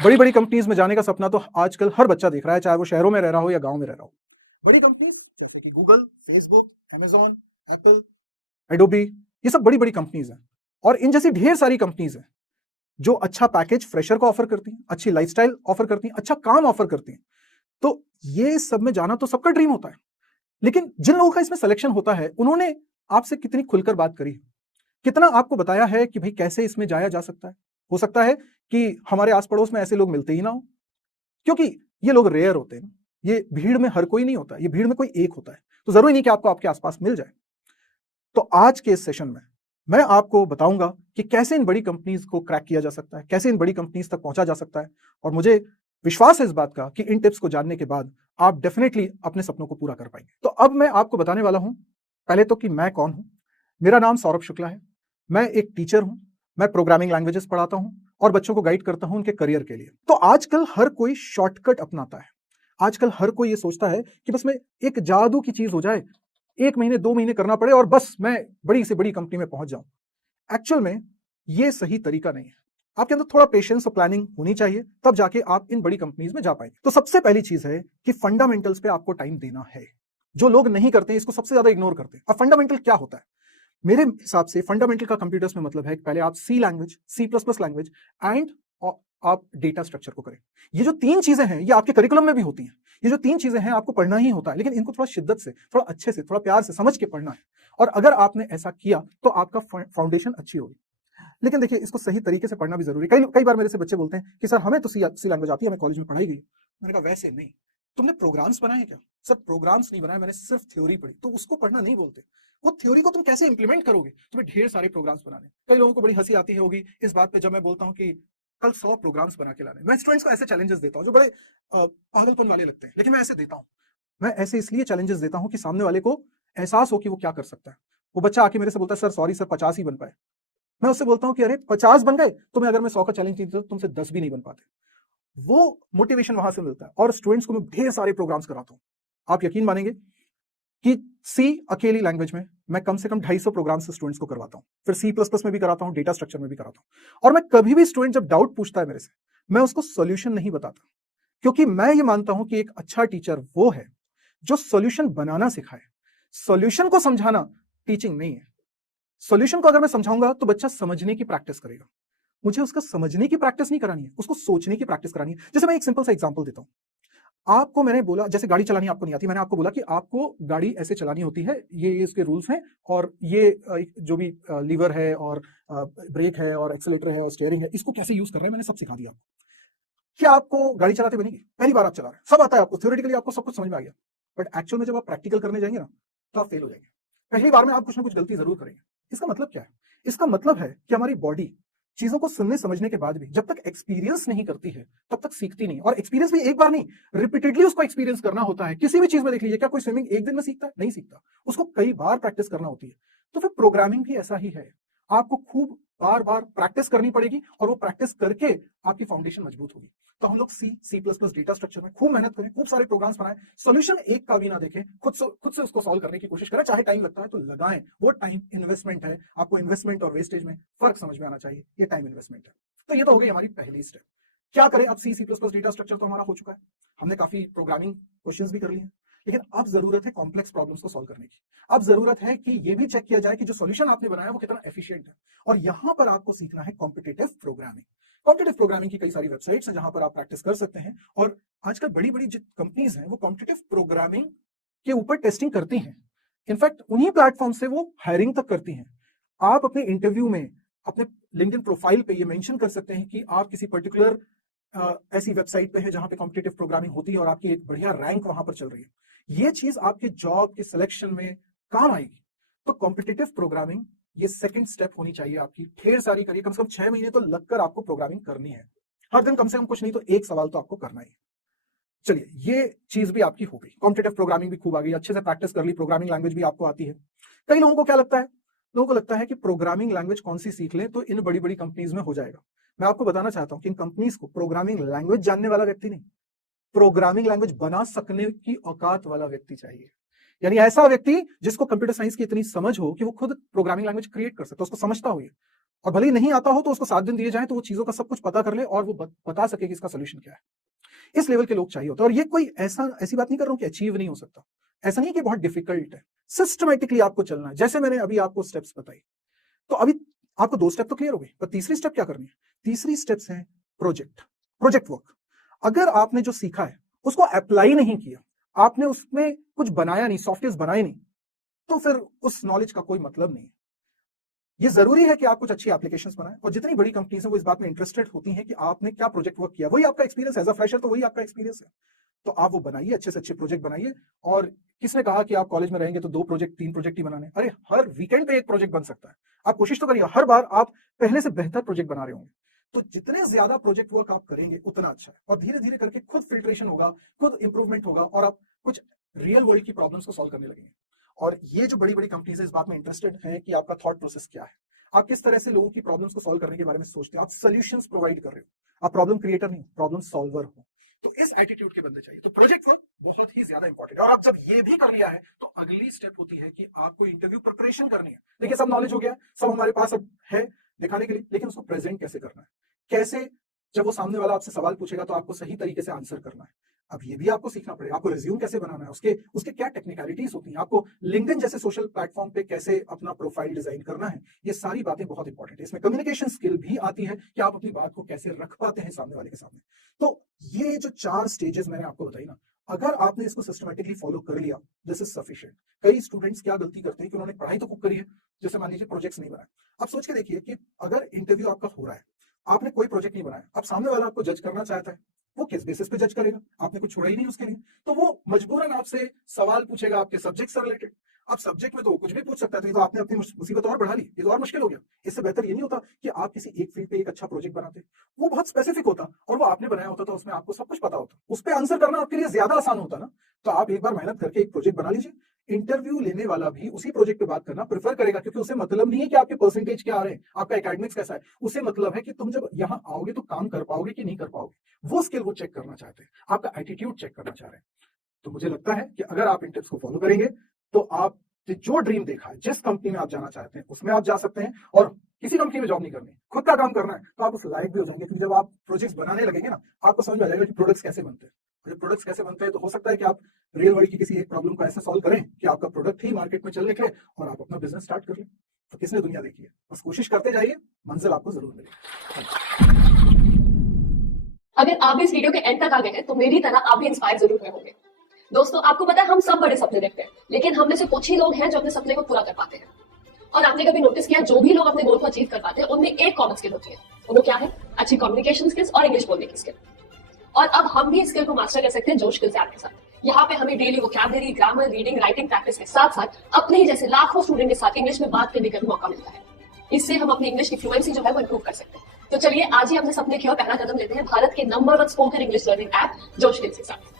बड़ी बड़ी कंपनीज में जाने का सपना तो आजकल हर बच्चा देख रहा है, चाहे वो शहरों में रह रहा हो या गांव में रह रहा हो। बड़ी कंपनीज जैसे कि Google, Facebook, Amazon, Apple, Adobe, ये सब बड़ी बड़ी कंपनीज हैं। और इन जैसी ढेर सारी कंपनीज हैं जो अच्छा पैकेज फ्रेशर को ऑफर करती हैं, अच्छी लाइफस्टाइल ऑफर करती हैं, अच्छा काम ऑफर करती हैं। तो ये सब में जाना तो सबका ड्रीम होता है, लेकिन जिन लोगों का इसमें सिलेक्शन होता है उन्होंने आपसे कितनी खुलकर बात करी है, कितना आपको बताया है कि भाई कैसे इसमें जाया जा सकता है। हो सकता है कि हमारे आस पड़ोस में ऐसे लोग मिलते ही ना हो, क्योंकि ये लोग रेयर होते हैं। ये भीड़ में हर कोई नहीं होता, ये भीड़ में कोई एक होता है। तो जरूरी नहीं कि आपको आपके आसपास मिल जाए। तो आज के इस सेशन में मैं आपको बताऊंगा कि कैसे इन बड़ी कंपनीज को क्रैक किया जा सकता है, कैसे इन बड़ी कंपनीज तक पहुंचा जा सकता है। और मुझे विश्वास है इस बात का कि इन टिप्स को जानने के बाद आप डेफिनेटली अपने सपनों को पूरा कर पाएंगे। तो अब मैं आपको बताने वाला हूं पहले तो कि मैं कौन हूं। मेरा नाम सौरभ शुक्ला है। मैं एक टीचर हूं। मैं प्रोग्रामिंग लैंग्वेजेस पढ़ाता हूं और बच्चों को गाइड करता हूं उनके करियर के लिए। तो आजकल हर कोई शॉर्टकट अपनाता है। आजकल हर कोई ये सोचता है कि बस मैं एक जादू की चीज हो जाए, 1 महीने 2 महीने करना पड़े और बस मैं बड़ी से बड़ी कंपनी में पहुंच जाऊं। एक्चुअल में ये सही तरीका नहीं है। आपके अंदर थोड़ा पेशेंस और प्लानिंग होनी चाहिए, तब जाके आप इन बड़ी कंपनीज में जा पाएंगे। तो सबसे पहली चीज है कि फंडामेंटल्स पे आपको टाइम देना है। जो लोग नहीं करते इसको सबसे ज्यादा इग्नोर करते हैं। अब फंडामेंटल क्या होता है? मेरे हिसाब से फंडामेंटल का कंप्यूटर्स में मतलब है कि पहले आप C language, C plus plus language and आप डेटा स्ट्रक्चर को करें। ये जो 3 चीजें हैं ये आपके करिकुलम में भी होती हैं। ये जो 3 चीजें हैं आपको पढ़ना ही होता है, लेकिन इनको थोड़ा शिद्दत से, थोड़ा अच्छे से, थोड़ा प्यार से समझ के पढ़ना है। और अगर आपने ऐसा किया तो आपका फाउंडेशन अच्छी होगी। लेकिन देखिए, इसको सही तरीके से पढ़ना भी जरूरी है। कई कई बार मेरे से बच्चे बोलते हैं कि सर हमें तो सी लैंग्वेज आती है, हमें कॉलेज में पढ़ाई गई। मैंने कहा वैसे नहीं। तुमने प्रोग्राम्स बनाए क्या? सर प्रोग्राम्स नहीं बनाए, मैंने सिर्फ थ्योरी पढ़ी। तो उसको पढ़ना नहीं बोलते। वो थ्योरी को तुम कैसे इंप्लीमेंट करोगे? तुम्हें ढेर सारे प्रोग्राम्स बनाने। कई लोगों को बड़ी हंसी आती होगी इस बात पे जब मैं बोलता हूँ कि कल 100 प्रोग्राम्स बना के लाने। मैं स्टूडेंट्स को ऐसे चैलेंजेस देता हूँ जो बड़े पागलपन वाले लगते हैं, लेकिन मैं ऐसे देता हूँ। मैं ऐसे इसलिए चैलेंजेस देता हूँ कि सामने वाले को एहसास हो कि वो क्या कर सकता है। वो बच्चा आके मेरे से बोलता है सर सॉरी सर 50 ही बन पाए। मैं उससे बोलता हूँ कि अरे 50 बन गए, तुम्हें अगर मैं 100 का चैलेंज नहीं देता तुमसे 10 भी नहीं बन पाते। वो मोटिवेशन वहां से मिलता है। और स्टूडेंट्स को मैं ढेर सारे प्रोग्राम्स कराता हूँ। आप यकीन मानेंगे कि सी अकेली लैंग्वेज में मैं कम से कम 250 प्रोग्राम्स स्टूडेंट्स को करवाता हूँ। फिर सी प्लस प्लस में भी कराता हूँ, डेटा स्ट्रक्चर में भी कराता हूँ। और मैं कभी भी स्टूडेंट जब डाउट पूछता है मेरे से, मैं उसको सोल्यूशन नहीं बताता, क्योंकि मैं ये मानता हूं कि एक अच्छा टीचर वो है जो सोल्यूशन बनाना सिखाए। सोल्यूशन को समझाना टीचिंग नहीं है। सोल्यूशन को अगर मैं समझाऊंगा तो बच्चा समझने की प्रैक्टिस करेगा। मुझे उसका समझने की प्रैक्टिस नहीं करानी है, उसको सोचने की प्रैक्टिस करानी है। जैसे मैं एक सिंपल सा एग्जांपल देता हूं। आपको मैंने बोला, जैसे गाड़ी चलानी आपको नहीं आती, मैंने आपको बोला कि आपको गाड़ी ऐसे चलानी होती है, ये इसके रूल्स हैं, और ये जो भी लीवर है और ब्रेक है और एक्सीलेटर है और स्टीयरिंग है, इसको कैसे यूज कर रहे हैं मैंने सब सिखा दिया। क्या आपको गाड़ी चलाते बनेगी? पहली बार आप चला रहे हैं, सब आता है आपको, थ्योरेटिकली आपको सब कुछ समझ में आ गया, बट एक्चुअल में जब आप प्रैक्टिकल करने जाएंगे ना, तो आप फेल हो जाएंगे। पहली बार में आप कुछ ना कुछ गलती जरूर करेंगे। इसका मतलब क्या है? इसका मतलब है कि हमारी बॉडी चीजों को सुनने समझने के बाद भी जब तक एक्सपीरियंस नहीं करती है तब तक सीखती नहीं। और एक्सपीरियंस भी एक बार नहीं, रिपीटेडली उसको एक्सपीरियंस करना होता है। किसी भी चीज में देख लीजिए, क्या कोई स्विमिंग एक दिन में सीखता है? नहीं सीखता, उसको कई बार प्रैक्टिस करना होती है। तो फिर प्रोग्रामिंग भी ऐसा ही है। आपको खूब बार बार प्रैक्टिस करनी पड़ेगी और वो प्रैक्टिस करके आपकी फाउंडेशन मजबूत होगी। तो हम लोग C plus plus data structure में खूब मेहनत करें, खूब सारे प्रोग्राम्स बनाएं, सोल्यूशन एक का भी ना देखें, खुद से उसको सॉल्व करने की कोशिश करें। चाहे टाइम लगता है तो लगाएं, वो टाइम इन्वेस्टमेंट है। आपको इन्वेस्टमेंट और वेस्टेज में फर्क समझ में आना चाहिए। ये टाइम इन्वेस्टमेंट है। तो ये तो हो गई हमारी पहली स्टेप। क्या करें? अब C plus plus data structure तो हमारा हो चुका है, हमने काफी प्रोग्रामिंग क्वेश्चंस भी कर लिए हैं, लेकिन अब जरूरत है कॉम्प्लेक्स प्रॉब्लम्स को सॉल्व करने की। अब जरूरत है कि ये भी चेक किया जाए कि जो सॉल्यूशन आपने बनाया वो कितना एफिशिएंट है। और यहां पर आपको सीखना है कॉम्पिटिटिव प्रोग्रामिंग। कॉम्पिटिटिव प्रोग्रामिंग की कई सारी वेबसाइट्स हैं जहां पर आप प्रैक्टिस कर सकते हैं। और आजकल बड़ी बड़ी कंपनीज हैं वो कॉम्पिटिटिव प्रोग्रामिंग के ऊपर टेस्टिंग करती हैं। इनफैक्ट उन्हीं प्लेटफॉर्म से वो हायरिंग तक करती हैं। आप अपने इंटरव्यू में अपने लिंक्डइन प्रोफाइल पे ये मेंशन कर सकते हैं कि आप किसी पर्टिकुलर ऐसी वेबसाइट पे है जहां पे कॉम्पिटिटिव प्रोग्रामिंग होती है और आपकी एक बढ़िया रैंक वहां पर चल रही है। ये चीज आपके जॉब के सिलेक्शन में काम आएगी। तो कॉम्पिटिटिव प्रोग्रामिंग ये सेकंड स्टेप होनी चाहिए आपकी। ढेर सारी करिए, कम से कम 6 महीने तो लगकर आपको प्रोग्रामिंग करनी है। हर दिन कम से कम कुछ नहीं तो एक सवाल तो आपको करना ही है। चलिए, ये चीज भी आपकी हो गई, कॉम्पिटिटिव प्रोग्रामिंग भी खूब आ गई, अच्छे से प्रैक्टिस कर ली, प्रोग्रामिंग लैंग्वेज भी आपको आती है। कई लोगों को क्या लगता है? लोगों को लगता है कि प्रोग्रामिंग लैंग्वेज कौन सी सीख लें तो इन बड़ी बड़ी कंपनीज में हो जाएगा। मैं आपको बताना चाहता हूं कि इन कंपनीज को प्रोग्रामिंग लैंग्वेज जानने वाला व्यक्ति नहीं, प्रोग्रामिंग लैंग्वेज बना सकने की औकात वाला व्यक्ति चाहिए। यानी ऐसा व्यक्ति जिसको कंप्यूटर साइंस की इतनी समझ हो कि वो खुद प्रोग्रामिंग लैंग्वेज क्रिएट कर सकता है, उसको समझता हो। और भले ही नहीं आता हो तो उसको 7 दिन दिए जाएं तो वो चीजों का सब कुछ पता कर ले और वो बता सके कि इसका सोल्यूशन क्या है। इस लेवल के लोग चाहिए होते हैं। और ये कोई ऐसी बात नहीं कर रहा हूं कि अचीव नहीं हो सकता, ऐसा नहीं कि बहुत डिफिकल्ट है, सिस्टमेटिकली आपको चलना है। जैसे मैंने अभी आपको स्टेप्स बताई, तो अभी आपको 2 स्टेप तो क्लियर हो गए, पर तीसरी स्टेप क्या करनी है? तीसरी स्टेप्स है प्रोजेक्ट वर्क। अगर आपने जो सीखा है उसको अप्लाई नहीं किया, आपने उसमें कुछ बनाया नहीं, सॉफ्टवेयर बनाए नहीं, तो फिर उस नॉलेज का कोई मतलब नहीं है। ये जरूरी है कि आप कुछ अच्छी एप्लीकेशंस बनाएं, और जितनी बड़ी कंपनीज हैं वो इस बात में इंटरेस्टेड होती हैं कि आपने क्या प्रोजेक्ट वर्क किया, वही आपका एक्सपीरियंस एज अ फ्रेशर, तो वही आपका एक्सपीरियंस है। तो आप वो बनाइए, अच्छे से अच्छे प्रोजेक्ट बनाइए। और किसने कहा कि आप कॉलेज में रहेंगे तो 2 प्रोजेक्ट 3 प्रोजेक्ट ही बनाने? अरे हर वीकेंड पे एक प्रोजेक्ट बन सकता है। आप कोशिश तो करिए, हर बार आप पहले से बेहतर प्रोजेक्ट बना रहे होंगे। तो जितने ज्यादा प्रोजेक्ट वर्क आप करेंगे उतना अच्छा है, और धीरे धीरे करके खुद फिल्ट्रेशन होगा, खुद इंप्रूवमेंट होगा, और आप कुछ रियल वर्ल्ड की प्रॉब्लम्स को सॉल्व करने लगेंगे। और ये जो बड़ी बड़ी कंपनीज है इस बात में इंटरेस्टेड है कि आपका थॉट प्रोसेस क्या है, आप किस तरह से लोगों की प्रॉब्लम्स को सॉल्व करने के बारे में सोचते हैं, आप सॉल्यूशंस प्रोवाइड कर रहे हो, आप प्रॉब्लम क्रिएटर नहीं, प्रॉब्लम सॉल्वर हो। तो इस एटीट्यूड के बंदे चाहिए। तो प्रोजेक्ट वर्क बहुत ही ज्यादा इंपॉर्टेंट है। और आप जब ये भी कर लिया है तो अगली स्टेप होती है कि आपको इंटरव्यू प्रिपरेशन करनी है। देखिए, सब नॉलेज हो गया, सब हमारे पास अब है दिखाने के लिए, लेकिन उसको प्रेजेंट कैसे करना है, कैसे जब वो सामने वाला आपसे सवाल पूछेगा तो आपको सही तरीके से आंसर करना है। अब ये भी आपको सीखना पड़ेगा, आपको रिज्यूम कैसे बनाना है, उसके क्या टेक्निकलिटीज होती हैं, आपको लिंक्डइन जैसे सोशल प्लेटफॉर्म पे कैसे अपना प्रोफाइल डिजाइन करना है, ये सारी बातें बहुत इंपॉर्टेंट है। इसमें कम्युनिकेशन स्किल भी आती है कि आप अपनी बात को कैसे रख पाते हैं सामने वाले के सामने। तो ये जो 4 स्टेजेस मैंने आपको बताई ना, अगर आपने इसको सिस्टमेटिकली फॉलो कर लिया, दिस इज सफिशिएंट। कई स्टूडेंट्स क्या गलती करते हैं कि उन्होंने पढ़ाई तो खूब करी है, जैसे मान लीजिए प्रोजेक्ट्स नहीं बनाए। आप सोच के देखिए कि अगर इंटरव्यू आपका हो रहा है, आपने कोई प्रोजेक्ट नहीं बनाया, अब सामने वाला आपको जज करना चाहता है, वो किस बेसिस पे जज करेगा? आपने कुछ छोड़ा ही नहीं उसके लिए। तो वो मजबूरन आपसे सवाल पूछेगा आपके सब्जेक्ट से रिलेटेड। अब सब्जेक्ट में तो कुछ भी पूछ सकता है, तो ये तो आपने अपनी मुसीबत और बढ़ा ली, ये तो और मुश्किल हो गया। इससे बेहतर ये नहीं होता कि आप किसी एक फील्ड पे एक अच्छा प्रोजेक्ट बनाते, वो बहुत स्पेसिफिक होता और वो आपने बनाया होता, तो उसमें आपको सब कुछ पता होता, उस पर आंसर करना आपके लिए ज्यादा आसान होता ना। तो आप एक बार मेहनत करके एक प्रोजेक्ट बना लीजिए। इंटरव्यू लेने वाला भी उसी प्रोजेक्ट पे बात करना प्रेफर करेगा, क्योंकि उसे मतलब नहीं है कि आपके परसेंटेज क्या आ रहे हैं, आपका एकेडमिक्स कैसा है। उसे मतलब है कि तुम जब यहाँ आओगे तो काम कर पाओगे कि नहीं कर पाओगे। वो स्किल वो चेक करना चाहते हैं, आपका एटीट्यूड चेक करना चाह रहे हैं। तो मुझे लगता है कि अगर आप इन टिप्स को फॉलो करेंगे तो आप जो ड्रीम देखा है, जिस कंपनी में आप जाना चाहते हैं, उसमें आप जा सकते हैं। और किसी कंपनी में जॉब नहीं करनी, खुद का काम करना है, तो आप उस लायक भी हो जाएंगे। क्योंकि जब आप प्रोजेक्ट्स बनाने लगेंगे ना, आपको समझ में आ जाएगा कि प्रोडक्ट्स कैसे बनते हैं। जब प्रोडक्ट्स कैसे बनते हैं तो हो सकता है कि आप रियल वर्ल्ड की किसी एक प्रॉब्लम को ऐसे सॉल्व करें कि आपका प्रोडक्ट ही मार्केट में चल निकले और आप अपना बिजनेस स्टार्ट कर लें। तो किसने दुनिया देखी है? बस कोशिश करते जाइए, मंजिल आपको जरूर मिलेगी। अगर आप भी इस वीडियो के एंड तक आ गए हैं तो मेरी तरह आप भी इंस्पायर जरूर हुए होंगे। दोस्तों, आपको पता है हम सब बड़े सपने देखते हैं, लेकिन हम में से कुछ ही लोग हैं जो अपने सपने को पूरा कर पाते हैं। और आपने कभी नोटिस किया, जो भी लोग अपने गोल को अचीव कर पाते हैं उनमें एक कॉमन स्किल होती है। वो क्या है? अच्छी कम्युनिकेशन स्किल्स और इंग्लिश बोलने की स्किल। और अब हम भी इस स्किल को मास्टर कर सकते हैं जोश स्किल्स ऐप के साथ। यहाँ पे हमें daily vocabulary, grammar, reading, writing practice के साथ साथ अपने ही जैसे लाखों स्टूडेंट के साथ इंग्लिश में बात करने का मौका मिलता है। इससे हम अपनी इंग्लिश की फ्लुएंसी जो है वो इंप्रूव कर सकते हैं। तो चलिए आज ही अपने सपने की ओर पहला कदम लेते हैं भारत के number 1 spoken English learning app जोश स्किल्स के साथ।